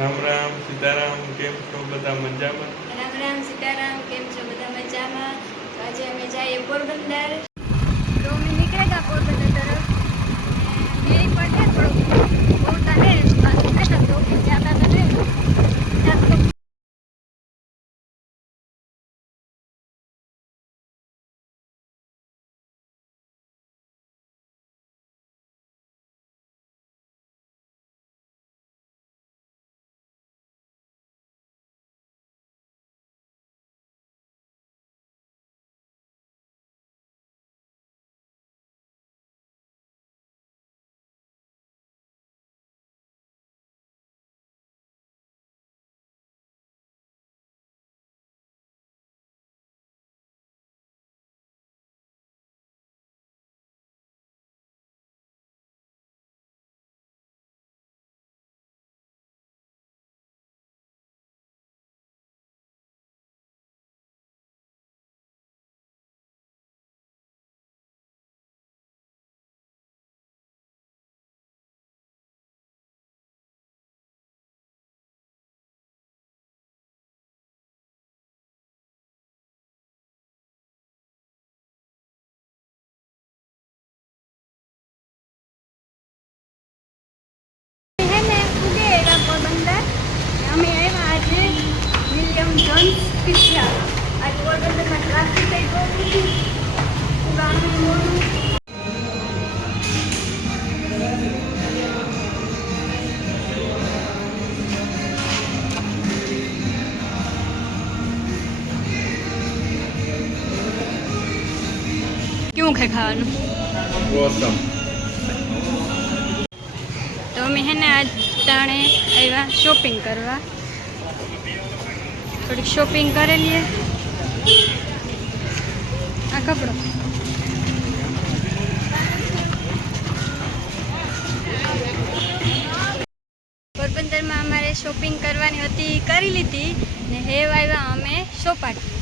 રામ રામ સીતારામ, કેમ છો બધા મજામાં? રામ રામ સીતારામ, કેમ છો બધા મજામાં? તો આજે અમે જઈએ પોરબંદર. તો અમે નીકળ્યા પોરબંદર તરફ. મેરી પણ છે થોડુંક બહુ તાને તો જાતા તો નહીં. પોરબંદર અમે આવ્યા આજે વિલિયમ જોન્સ પિઝા. આજે પોરબંદરમાં ટ્રાફિક થઈ બહુ હતી. ગામનું મોડું કેવું ખાય ખાવાનું ઓસમ. તો અમે હે ને આજ ટાણે આવ્યા શોપિંગ કરવા. થોડીક શોપિંગ કરેલી. આ કપડો પોરબંદરમાં અમારે શોપિંગ કરવાની હતી, કરી લીધી ને હેવ આવ્યા અમે સોપાટી.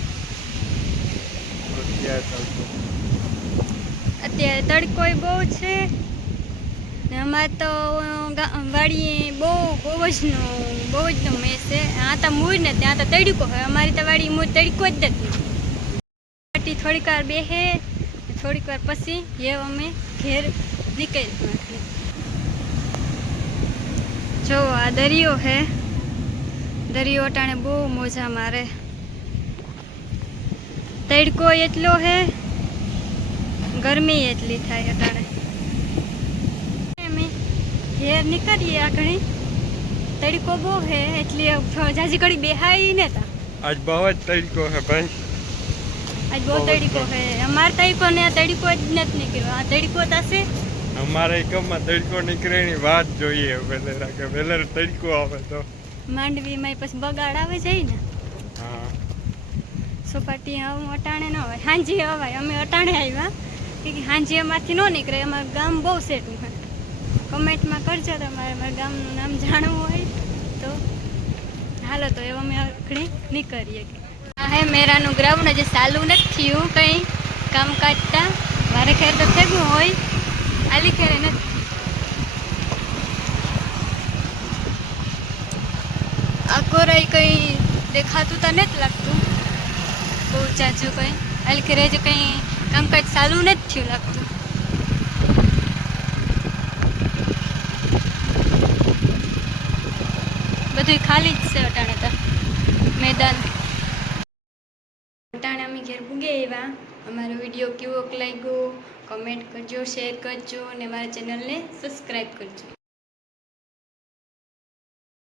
અત્યારે તડકો બહુ છે ને અમારે તો વાડીએ બહુ જ નો મેસ છે. આ તો મૂળ ને ત્યાં તો તડકો હોય. અમારી તો વાડી મૂળ તડકો જ નથી. પાટી થોડીક વાર બેસે, થોડીક વાર પછી એ અમે ઘેર નીકળી. જો આ દરિયો હે, દરિયો અટાણે બહુ મોજા મારે. તડકો એટલો હે, ગરમી એટલી થાય અટાણે. ઘેર નીકળીએ આગળ. તડકો બહુ હે એટલે જાજી ઘડી બેહાઈ ને તા. આજ બહુ જ તડકો હે ભાઈ. આજ બહુ તડકો હે. અમાર તડકો ને તડકો જ નથી નીકળ્યો. આ તડકો થશે. અમારે એકમાં તડકો નીકળે એની વાત જોઈએ વેલેરા કે વેલેર તડકો આવે તો માંડવીમાં પછી બગાડ આવે જાય ને. હા, સોપાટી આવું અટાણે ન હોય, હાંજી અવાય. અમે અટાણે આવ્યા કે હાંજી અમારથી ન નીકળે. અમારું ગામ બહુ સેટું હોય. કમેન્ટમાં કરજો તમારે મારા ગામનું નામ જાણવું હોય તો. હાલો તો એવું અમે આખડી નીકળીએ. આ હે મેરાનું ગ્રાઉન્ડ. જે ચાલુ નથી થયું કંઈ કામ કાઢતા. મારે ખેર તો થયું હોય, આલી ખેરે નથી. આ કોરાઈ કંઈ દેખાતું તો નથી લાગતું બહુ જાજુ કંઈ. આલી ખેરે જ કંઈ કામકાજ ચાલુ નથી થયું લાગતું. બધું ખાલી જ છે અટાણે તો મેદાન. અટાણે અમે ઘેર પૂગે એવા. અમારો વિડીયો કેવો લાગ્યો કમેન્ટ કરજો, શેર કરજો અને મારા ચેનલને સબસ્ક્રાઈબ કરજો.